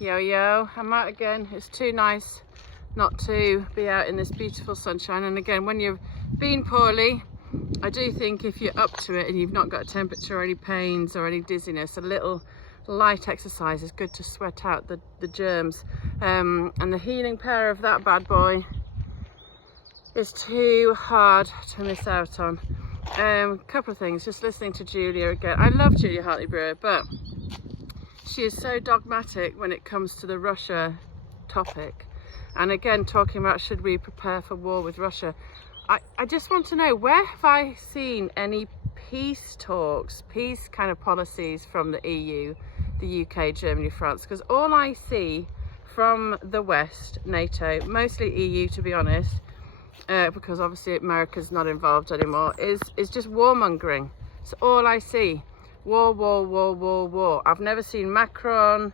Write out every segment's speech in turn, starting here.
Yo, I'm out again. It's too nice not to be out in this beautiful sunshine. And again, when you've been poorly, I do think if you're up to it and you've not got a temperature or any pains or any dizziness, a little light exercise is good to sweat out the germs. And the healing power of that bad boy is too hard to miss out on. Couple of things, just listening to Julia again. I love Julia Hartley-Brewer, but she is so dogmatic when it comes to the Russia topic. And again, talking about should we prepare for war with Russia. I just want to know, where have I seen any peace talks, peace kind of policies from the EU, the UK, Germany, France? Because all I see from the West, NATO, mostly EU to be honest, because obviously America's not involved anymore, is just warmongering. It's all I see. War. I've never seen Macron,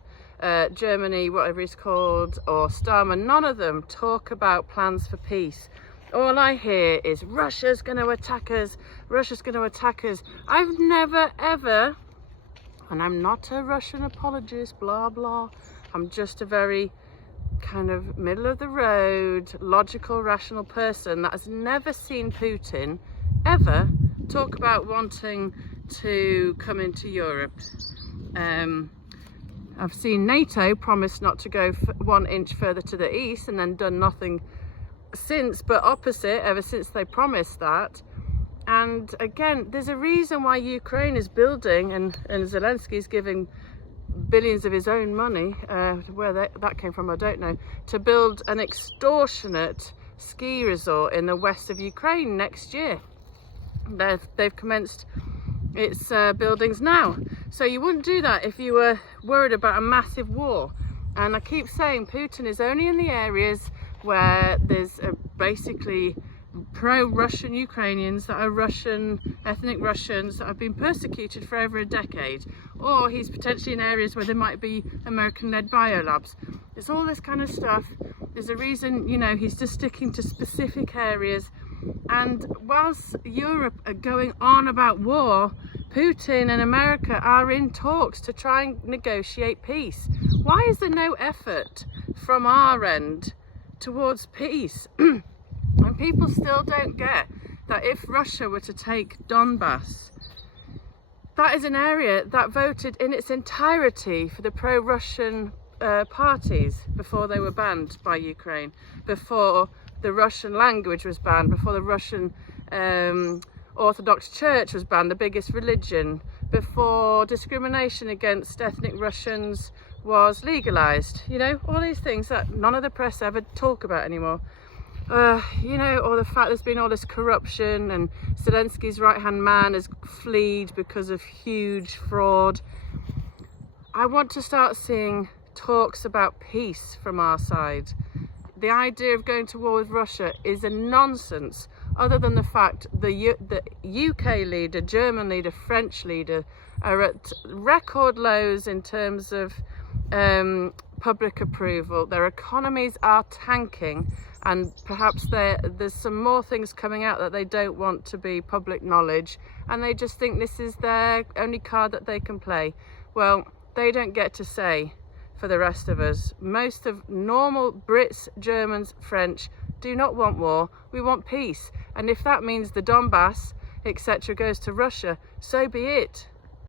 Germany, whatever he's called, or Starmer, none of them talk about plans for peace. All I hear is Russia's going to attack us, Russia's going to attack us. I've never ever, and I'm not a Russian apologist, blah blah, I'm just a very kind of middle of the road, logical, rational person that has never seen Putin ever talk about wanting to come into Europe. I've seen NATO promise not to go 1 inch further to the east and then done nothing since, but opposite ever since they promised that. And again, there's a reason why Ukraine is building, and Zelensky's giving billions of his own money, where that came from I don't know, to build an extortionate ski resort in the west of Ukraine next year. They've commenced its buildings now. So you wouldn't do that if you were worried about a massive war. And I keep saying Putin is only in the areas where there's basically pro-Russian Ukrainians that are Russian, ethnic Russians that have been persecuted for over a decade, or he's potentially in areas where there might be American-led biolabs. There's all this kind of stuff. There's a reason, you know, he's just sticking to specific areas. And whilst Europe are going on about war, Putin and America are in talks to try and negotiate peace. Why is there no effort from our end towards peace? And people still don't get that if Russia were to take Donbass, that is an area that voted in its entirety for the pro-Russian parties before they were banned by Ukraine, before the Russian language was banned, before the Russian Orthodox Church was banned, the biggest religion, before discrimination against ethnic Russians was legalized. You know, all these things that none of the press ever talk about anymore. You know, or the fact there's been all this corruption and Zelensky's right-hand man has fled because of huge fraud. I want to start seeing talks about peace from our side. The idea of going to war with Russia is a nonsense, other than the fact the UK leader, German leader, French leader are at record lows in terms of public approval. Their economies are tanking, and perhaps there's some more things coming out that they don't want to be public knowledge, and they just think this is their only card that they can play. Well, they don't get to say for the rest of us. Most of normal Brits, Germans, French do not want war. We want peace. And if that means the Donbass, etc., goes to Russia, so be it.